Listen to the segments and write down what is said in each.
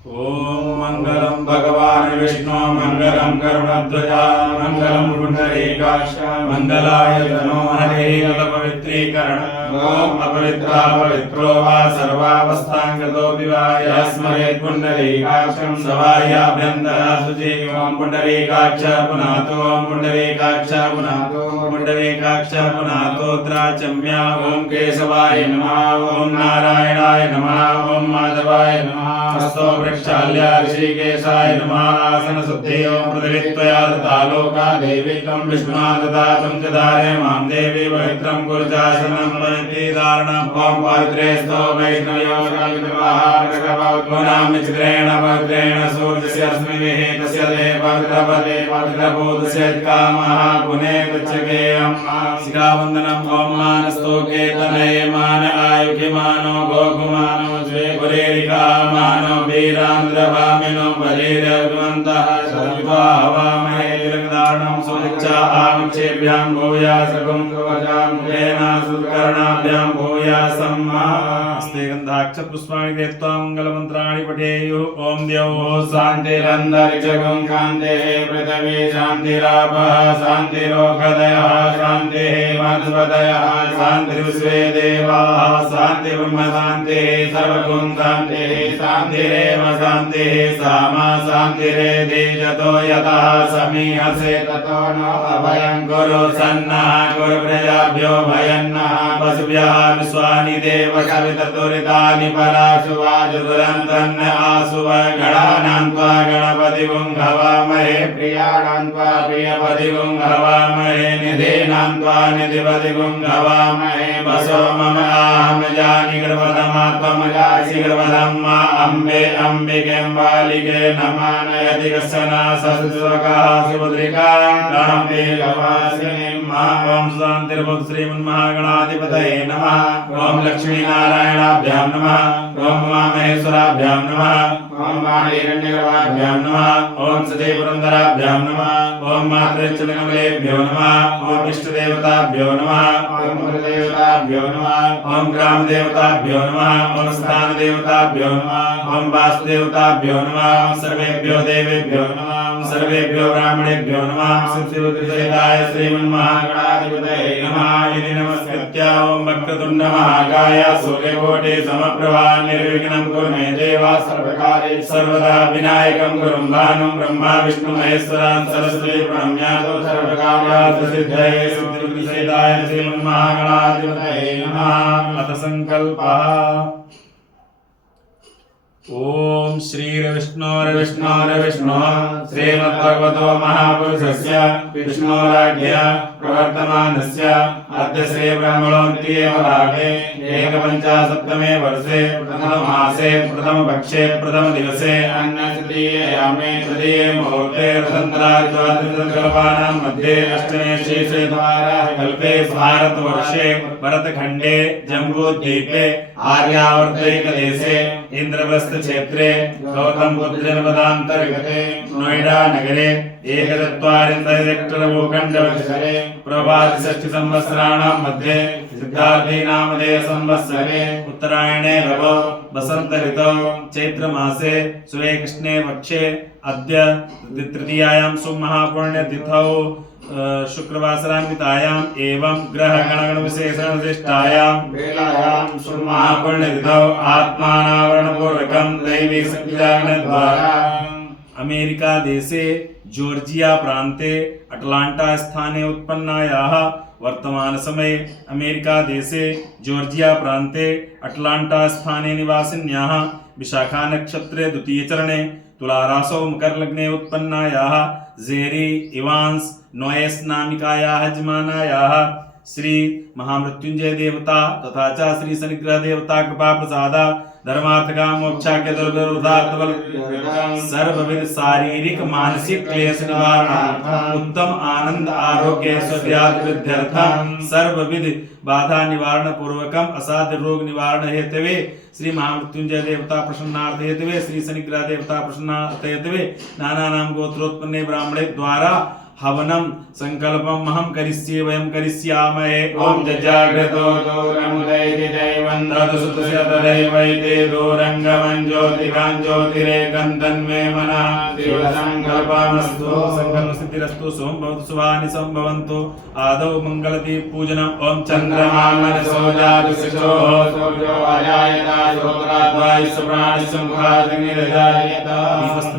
ओम मंगलम भगवान विष्णु मंगलम गरुड़ध्वजा मंगलम पुंडरीकाक्ष मंगलाय तनो हरे अत पवित्रीकरण ओम अपवित्रा पवित्रो वा सर्वावस्थांगतो विवाय स्मरेत् पुंडरीकाक्षं सवायाभ्यन्तरा शुचि ओम पुंडरीकाक्ष पुनातो ओम पुंडरीकाक्ष पुनातो पुंडरीकाक्ष पुनातोत्राचम्या ओम केशवाय नमः ओम नारायणाय नमः ओम माधवाय नमः हस्तो वृक्षाल्या ऋषिकेशाय नमः आसन शुद्धि ओम पृथ्वीत्वया तथा लोका देवी त्वं विष्णुना ददातं च धारय मां देवी पवित्रं कुरुचासनं पवित्री धारणं ओम पवित्रेस्तो वैष्णवयोगाविद्वाहारकवोनां चित्रेण पवित्रेण सूर्यस्य अस्मिन् तस्य ते पवित्रपदे पवित्रभूतस्य कामः पुने गच्छकेयं शिखावन्दनम् ओम मानस्तोके तनये मान आयुखे मानो गोकुमानो जय गुरेरिका मानो वीरान्द्रभामिनो बलिरघुवन्तः सर्वित्वा हवामहे तिलकधारणं सुदिक्षा आमक्षेभ्यां भूयासगुं कवचां मुखेना सुकर्णाभ्यां भूयासं हस्ते गन्धाक्षपुष्पाणि कृत्वा मङ्गलमन्त्राणि पठेयुः ॐ द्यौः शान्तिरन्तरिक्षगं शान्तिः पृथिवी शान्तिरापः शान्तिरोषधयः शान्तिः वनस्पतयः शान्तिर्विश्वे देवाः शान्तिर्ब्रह्म शान्तिः सर्वगुण शान्तिः शान्तिरेव शान्तिः सामा शान्तिरेधि यतो यतः समीहसे ततो नो अभयं कुरु सन्नः कुरु प्रजाभ्यो भयन्नः पशुभ्यः विश्वानि देव कविततुरितानि पराशु वाजुदुरन्तन्न आसुव गणानां त्वा गणपतिगुं हवामहे प्रियाणां त्वा प्रियपतिगुं हवामहे निधीनां त्वा निधिपतिगुं हवामहे वसो मम आहम जानि गर्भधमात्मजासि गर्भधम्मा अम्बे अम्बिके बालिके नमानयति कश्चना सत्स्वकः सुभद्रिकां काम्बे गवासिनीं ओम शान्तिर्भवतु श्रीमन्महागणाधिपतये नमः ओम लक्ष्मीनारायणाभ्यां नमः ओम उमामहेश्वराभ्यां नमः ओम वाणीरण्यगर्भाभ्यां नमः ओम सतीपुरन्दराभ्यां नमः ओम मातृचरणकमलेभ्यो नमः ओम इष्टदेवताभ्यो नमः ओम गुरुदेवताभ्यो नमः ओम ग्रामदेवताभ्यो नमः ओम स्थानदेवताभ्यो नमः ओम वासुदेवताभ्यो नमः सर्वेभ्यो देवेभ्यो नमः सर्वेभ्यो ब्राह्मणेभ्यो नमः सिद्धिबुद्धिसहिताय श्रीमन्महागणाधिपतये नमः इति नमस्कृत्य ओम वक्रतुण्ड महाकाय सूर्यकोटि समप्रभा निर्विघ्नं कुरु मे देव सर्वकार्येषु सर्वदा विनायकं कुरु भानुं ब्रह्मा विष्णु महेश्वरान् सरस्वती प्रणम्यातो सर्वकार्यार्थसिद्धये सिद्धिबुद्धिसहिताय श्रीमन्महागणाधिपतये नमः अथ संकल्पः ओम श्रीर्विष्णोर्विष्णोर्विष्णो श्रीमद्भगवतो महापुरुषस्य विष्णोराज्ञया प्रवर्तमानस्य अद्य श्रीब्रह्मणोत्तरीयवराहे एकपञ्चाशत्तमे वर्षे प्रथममासे प्रथमपक्षे प्रथमदिवसे अन्नतृतीये तृतीये मुहूर्ते रथन्तराज्यद्वादशकल्पानां मध्ये अष्टमे शेषद्वाराः कल्पे भारतवर्षे भरतखण्डे जम्बूद्वीपे आर्यावर्तैकदेशे इंद्रप्रस्थ क्षेत्रे गौतम बुद्ध जनपदांतर्गते नोएडा नगरे एकचत्वारिंशत् भूखण्डविषये प्रभात संवत्सराणां मध्ये सिद्धार्थी नामधेय संवत्सरे उत्तरायणे रवौ वसंत ऋतौ चैत्र मासे सुवे कृष्णे पक्षे अद्य तृतीयायां सुमहापुण्यतिथौ शुक्रवासरान्वितायाम् एवं ग्रह गणगण विशेषण विशिष्टायां वेलायां सुमहापुण्यतिथौ आत्मानावरणपूर्वकं दैवी शक्तिजागरणद्वारा अमेरिका देशे जॉर्जिया प्रान्ते अटलांटा स्थाने उत्पन्नायाः वर्तमान समये अमेरिका देशे जॉर्जिया प्रान्ते अटलांटा स्थाने निवासिन्याः विशाखा नक्षत्रे द्वितीय चरणे तुलारासौ मकर लग्ने उत्पन्नायाः जेरी इवांस नोएस नामिकायाः यजमानायाः श्री महामृत्युंजय देवता तथा च श्री शनिग्रह देवता कृपा प्रसादा धर्मार्थ काम मोक्षाख्य दुर्विरोधात्मक सर्वविध शारीरिक मानसिक क्लेश निवारणार्थम उत्तम आनंद आरोग्य ऐश्वर्यादि वृद्ध्यर्थम सर्वविध बाधा निवारण पूर्वकम असाध्य रोग निवारण हेतवे श्री महामृत्युंजय देवता प्रसन्नार्थ हेतवे श्री शनिग्रह देवता प्रसन्नार्थ हेतवे नाना नाम गोत्रोत्पन्ने ब्राह्मणे द्वारा हवनं संकल्पम् अहं करिष्ये वयं करिष्यामहे ओम जजाग्रतो दूरमुदैति दैवं तदुसुतस्य तदैवैते दूरङ्गमं ज्योतिकां ज्योतिरेकं तन्मे मनः शिवसङ्कल्पमस्तु संकल्पसिद्धिरस्तु सोम भवतु शुभानि सम्भवन्तु आदौ मंगलति पूजनम् ओम चन्द्रमा मनसो जातु शिशो सूर्यो अजायत शोत्राद्वाय प्राणि संघातिनिरजायत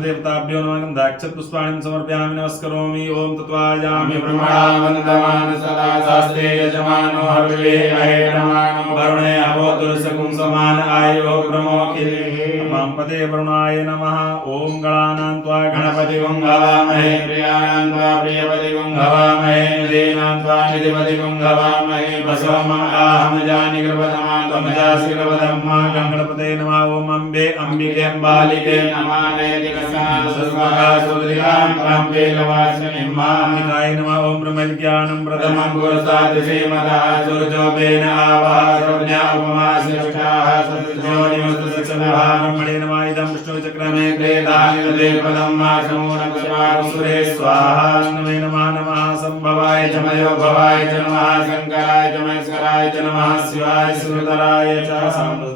देवताभ्यो नमः दाक्षत पुष्पाणि समर्पयामि नमस्करोमि ओम तत्वायामि ब्रह्मणा वन्दमान सदा शास्त्रे यजमानो हविवे अहेरमाणो वरुणे अवोतुर्सकुं समान आयो ब्रह्मोखिले मांपते वरुणाय नमः ओम गणानां त्वा गणपतिं हवामहे प्रियाणां त्वा प्रियपतिं हवामहे निधीनां त्वा निधिपतिं हवामहे वसोमहं जानि कृपतमा त्वं जासि कृपतमा गणपते नमः ओम अम्बे अम्बिके अम्बालिके नमः नैतिकसा सस्मका सुदृढां अम्बे लवासिनी मामिकाय नमः ओम ब्रह्मज्ञानं प्रथमं पुरस्तात् श्रीमतः सुरजोपेन आवाह सर्वज्ञा उपमा शिष्टाः सत्यज्योतिमस्तुसक्षमः ब्रह्मणे नमः इदं विष्णुचक्रमे क्रीडानि देवपदं मासमूलं सुरे स्वाहा नमे नमः नमः संभवाय च मयो भवाय च नमः शङ्कराय च महेश्वराय च नमः शिवाय सुरतराय च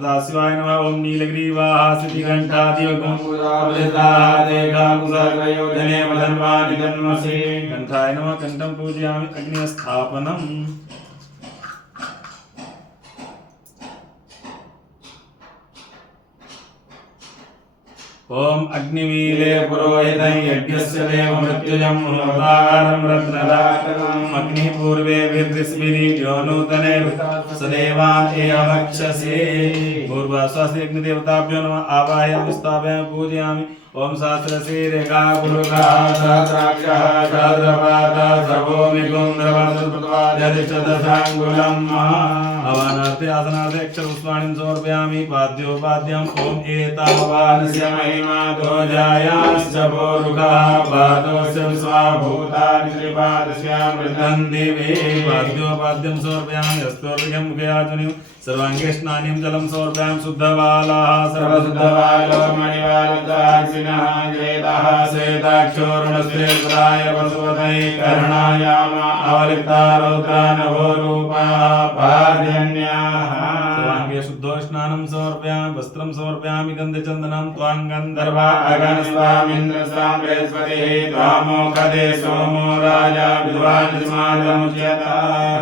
सदा शिवाय नमः ओम नीलग्रीवाः सिद्धिघण्टादिवगुंसुरादेकाकुशलयोजने वदन्वानि जन्मसि कंठाय नमः कंठं पूजयामि अग्निस्थापनम् ओम अग्निमीले पुरोहितं यज्ञस्य देव मृत्युजं होतारं रत्नदातकम् अग्निः पूर्वे विद्रिस्मिरीड्यो नूतने सदेवान् एवक्षसे पूर्वस्वस्य अग्निदेवताभ्यो नमः आवाहयामि स्थापयामि पूजयामि ओम सहस्रशीर्षा पुरुषः सहस्राक्षः सहस्रपादः सर्वोमिकुन्द्रवसुत्वादिशतशाङ्गुलम् हवनार्थे आसनार्थे अक्षरपुष्पाणिं समर्पयामि पाद्योपाद्यम् ओम एतावानस्य महिमातो जायाश्च पूरुषः पादोस्य विश्वाभूतानि श्रीपादस्यामृतं दिवे पाद्योपाद्यं समर्पयामि हस्तोर्घ्यं मुखे आचमनीयं सर्वाङ्गे स्नानं जलं समर्पयामि शुद्धबालाः सर्वशुद्धबालो मणिवालदाक्षिणः वेदाः श्वेताक्षोरुणस्य प्राय वसुवतये कर्णायाम अवलिप्ता रौद्रा नभो रूपाः पार्जन्याः सर्वाङ्गे शुद्धो स्नानं समर्पयामि वस्त्रं समर्पयामि गन्धचन्दनं त्वां गन्धर्वा अगनस्वामिन्द्रस्वां बृहस्पतिः त्वामोखदे सोमो राजा विद्वान्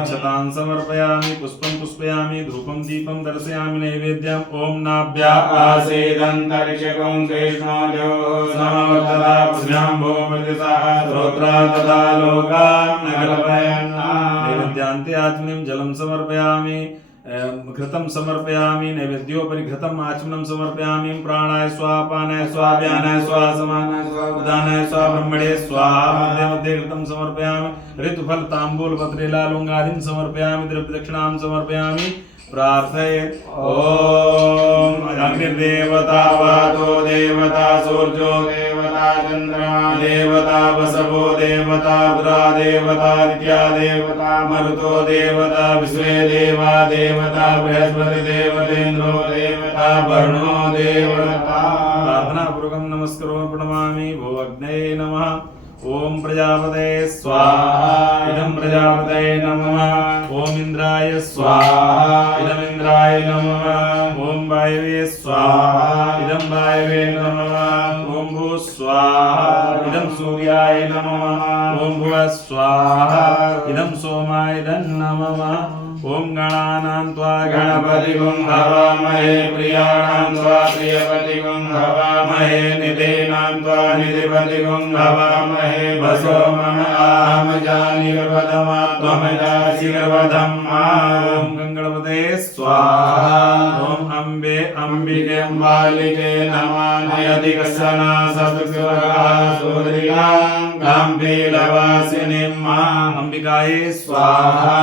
अक्षतां समर्पयामि पुष्पं पुष्पयामि धूपं दीपं दर्शयामि नैवेद्यम् ओम नाभ्या आसेदन्तरिक्षकं कृष्णो देवो समवर्तता पुष्याम्भो मृदिसः श्रोत्रा तथा लोकान् नगलपयन्ना नैवेद्यान्ते आचमनीं जलं समर्पयामि घृतं समर्पयामि नैवेद्योपरि घृतम् आचमनं समर्पयामि प्राणाय स्वाहा पानाय स्वाहा व्यानाय स्वाहा समानाय स्वाहा उदानाय स्वाहा ब्रह्मणे स्वाहा मध्ये मध्ये घृतं समर्पयामि ऋतुफल ताम्बूल पत्रेलालुङ्गादिं समर्पयामि द्रव्यदक्षिणां समर्पयामि प्रार्थये ओम अग्निर्देवता वातो देवता सूर्यो देवता चंद्रमा देवता वसवो देवता रुद्रा देवता दित्या देवता मरुतो देवता विश्वे देवा देवता बृहस्पति देवतेन्द्रो देवता वरुणो देवता प्रार्थना पूर्वकं नमस्करो प्रणमामि भो अग्नये नमः ओम प्रजापते स्वाहा इदं प्रजापते नमः ओम इंद्राय स्वाहा इदं इंद्राय नमः ओम वायवे स्वाहा इदं वायवे नमः ओम भू स्वाहा इदं सूर्याय नमः ओम भुवः स्वाहा इदं सोमाय नमः ओम गणानां त्वा गणपतिं हवामहे प्रियाणां त्वा प्रियपतिं हवामहे निधीनां त्वा निधिपतिं हवामहे वसो मम आहम जानि कृपतमा त्वं जासि कृपतमा ओम गंगणपते स्वाहा ओम अम्बे अम्बिके अम्बालिके नमः नयतिकसना सत्सुरगा सुदृढां गाम्भीरवासिनीं अंबिकायै स्वाहा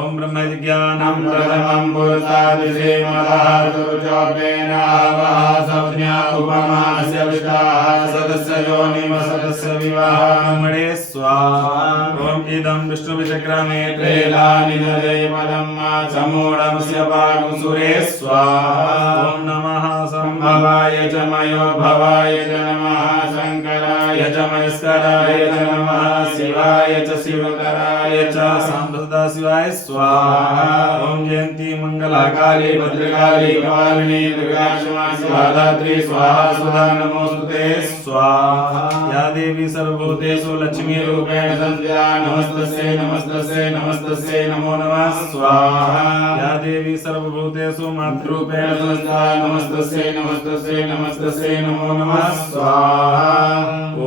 ओम ब्रह्मज्ञानं प्रथमं पुरस्तात् श्रीमतः सुरजोपेन आवाह संज्ञा उपमास्य विष्टाः सदस्य योनिमसदस्य विवाहमणे स्वाहा ओम इदं विष्णुविचक्रमे त्रेलानि नदे पदं समूढमस्य पाकुसुरे स्वाहा ओम ॐ नमः संभवाय च मयो भवाय च नमः शंकराय च महेश्वराय च नमः शिवाय च शिवकराय च सांसदा शिवाय स्वाहा ॐ जयंती मंगलाकाली भद्रकाली कपालिनी दुर्गा क्षमा शिवाधात्री स्वाहा सुधा नमोस्तुते स्वाहा या देवी सर्वभूतेषु लक्ष्मी रूपेण संस्थिता नमस्तस्यै नमस्तस्यै नमस्तस्यै नमो नमः स्वाहा या देवी सर्वभूतेषु मातृरूपेण संस्थिता नमस्तस्यै नमस्तस्यै नमस्तस्यै नमो नमः स्वाहा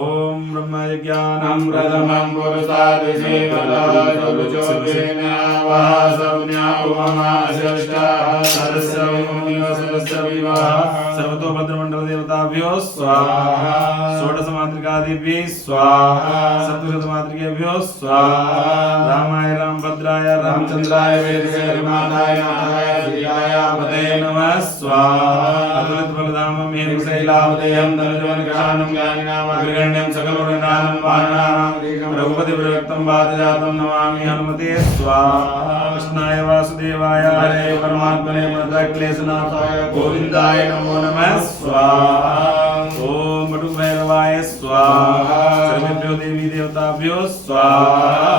ओम ब्रह्मज्ञानं प्रथमं पुरुषात् विषेवलाचोपेन वासव्या उमा शिष्टाः सरस्य विमुनिवसस्य विवाह सर्वतो भद्रमंडल देवताभ्यो स्वाहा षोडश मातृकादिभ्यः स्वाहा सप्तशत मातृकेभ्यो स्वाहा रामाय रामभद्राय रामचंद्राय वेदसे माताय नाथाय श्रीयाय पते नमः स्वाहा अतुलित बलधामं हेमशैलावदेहं धनुजवनकृशानं ज्ञानिनाम् अग्रगण्यं सकलगुणनाथं वाहनानां रघुपति प्रवक्तं वादजातं नमामि हनुमते स्वाहा कृष्णाय वासुदेवाय हरे परमात्मने प्रणतक्लेशनाथाय गोविन्दाय नमो नमः स्वाहा ओम बटुभैरवाय स्वाहा सर्वेभ्यो देवी देवताभ्यो स्वाहा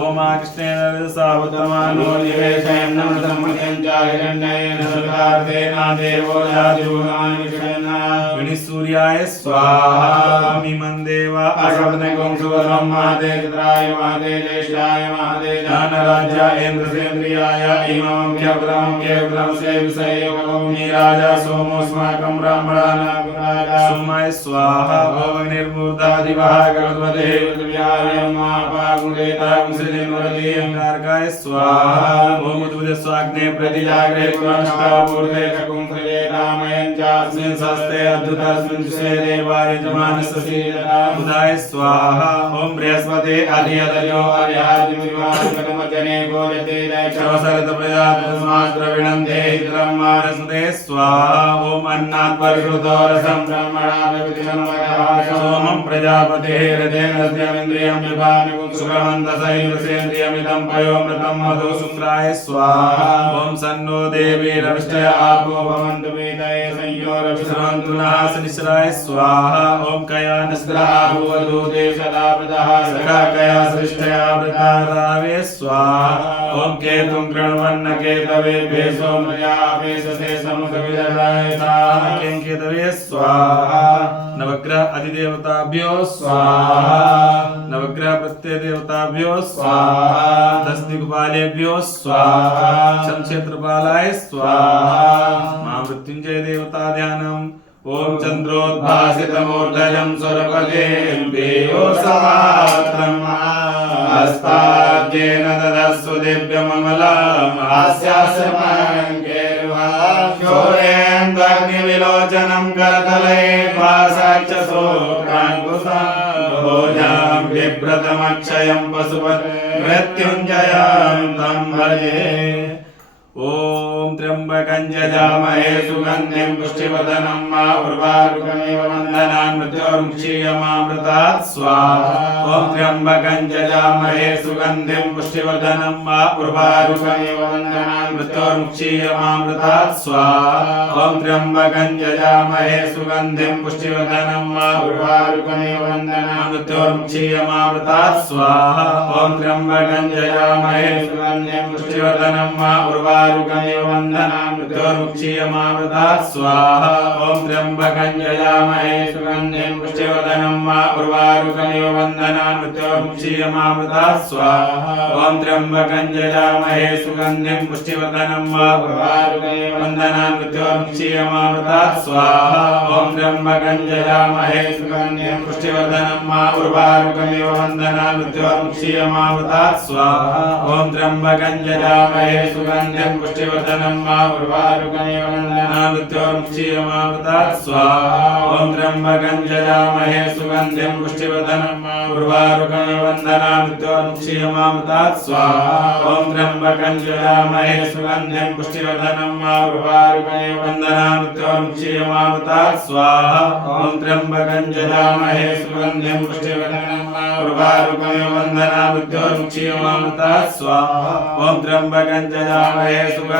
ओम कृष्णेन सावतमानो निवेशयन् नमृतं चाहिरण्येन सदार्थेन देवो याजुगानिषण्णा गणेशसूर्याय स्वाहा मिमं देवा अशब्दकं सुवरं महादेवत्राय महादेवेशाय महादेव ज्ञानराज्याय इन्द्रसेन्द्रियाय इमं केवलं केवलं सेविसयोगं राजा सोमोस्माकं ब्राह्मणानां सोमाय स्वाहा ओम निर्मूर्धादिवः गणपते पृथिव्याय महापागुणेतां श्रीनिवृत्ति अंगारकाय स्वाहा ओम उद्भुतस्वाग्ने प्रतिजाग्रे पुनष्टापूर्णे ककुं श्री रामयं चास्मिन् सस्ते अद्भुतस्मिन् श्री देवाय जमानस्य उदाय स्वाहा ओम बृहस्पते अधियदयो अर्यादिविवाहकर्मजने गोयते दैक्षवसरत प्रजातस्माद्रविणं देहित्रं मानसुते स्वाहा ओम अन्नात् परिश्रुतोरसं सोमं प्रजापतेर्देवस्यमिन्द्रियं विभानि सुखमन्तसैन्द्रसेन्द्रियमिदं पयोमृतं मधु शुक्राय स्वाहा ॐ सन्नो देवीरविष्टय आपो भवन्तु वेदये संयोरविश्रवन्तु नः शनिश्चराय स्वाहा ॐ कयानस्त्रः भूवधूते सदावृतः सखा कया सृष्टया वृता रावे स्वाहा ॐ केतुं कृण्वन्न केतवे भेषो मया भेषसे समुखविदराय साह केतवे स्वाहा नवग्रह अधिदेवताभ्यो स्वाहा नवग्रह प्रत्यय देवताभ्यो स्वाहा दशदिक्पालेभ्यो स्वाहा शमक्षेत्रपालाय स्वाहा महामृत्युंजय देवता ध्यानम् ओम चंद्रोद्भासितमूर्धजं सुरपतेभ्यो समात्रम् हस्ताद्येन ददस्सु दिव्यममलम् हास्यास्यमङ्गेर्वाग्निविलोचनं करतले पाशाच्चसोऽङ्कुशं भोजां बिभ्रतमक्षयं पशुपत् मृत्युञ्जयं तं भजे ओम त्र्यंबकं यजामहे सुगन्धिं पुष्टिवर्धनं उर्वारुकमिव वन्दनान् मृत्योर्मुक्षीयमामृतात् स्वाहा ओम त्र्यंबकं यजामहे सुगन्धिं पुष्टिवर्धनं उर्वारुकमिव वन्दनान् मृत्योर्मुक्षीयमामृतात् स्वाहा ओम त्र्यंबकं यजामहे सुगन्धिं पुष्टिवर्धनं उर्वारुकमिव वन्दनान् मृत्योर्मुक्षीयमामृतात् स्वाहा ओम त्र्यंबकं यजामहे सुगन्धिं पुष्टिवर्धनं उर्वारुकमिव वन्दनान् मृत्योर्मुक्षीयमामृतात् स्वाहा ओम त्र्यंबकं यजामहे सुगन्धिं पुष्टिवर्धनं उर्वारुकमिव वन्दनान् मृत्योर्मुक्षीयमामृतात् स्वाहा ओम त्र्यंबकं यजामहे सुगन्धिं पुष्टिवर्धनं उर्वारुकमिव वन्दनान् मृत्योर्मुक्षीयमामृतात् स्वाहा ओम त्र्यंबकं यजामहे सुगन्धिं पुष्टिवर्धनं उर्वारुकमिव वन्दनान् मृत्योर्मुक्षीयमामृतात् स्वाहा ओम त्र्यंबकं यजामहे सुगन्धिं पुष्टिवर्धनं उर्वारुकमिव वन्दनान् मृत्योर्मुक्षीयमामृतात् स्वाहा ओम त्र्यंबकं यजामहे सुगन्धिं पुष्टिवर्धनं उर्वारुकमिव वन्दनान् मृत्योर्मुक्षीयमामृतात् स्वाहा ओम त्र्यंबकं यजामहे सुगन्धिं पुष्टिवर्धनं उर्वारुकमिव वन्दनान् मृत्योर्मुक्षीयमामृतात् स्वाहा ओम त्र्यंबकं यजामहे सुगन्धिं पुष्टिवर्धनं उर्वारुकमिव वन्दनान् मृत्योर्मुक्षीयमामृतात् स्वाहा ओम त्र्यंबकं यजामहे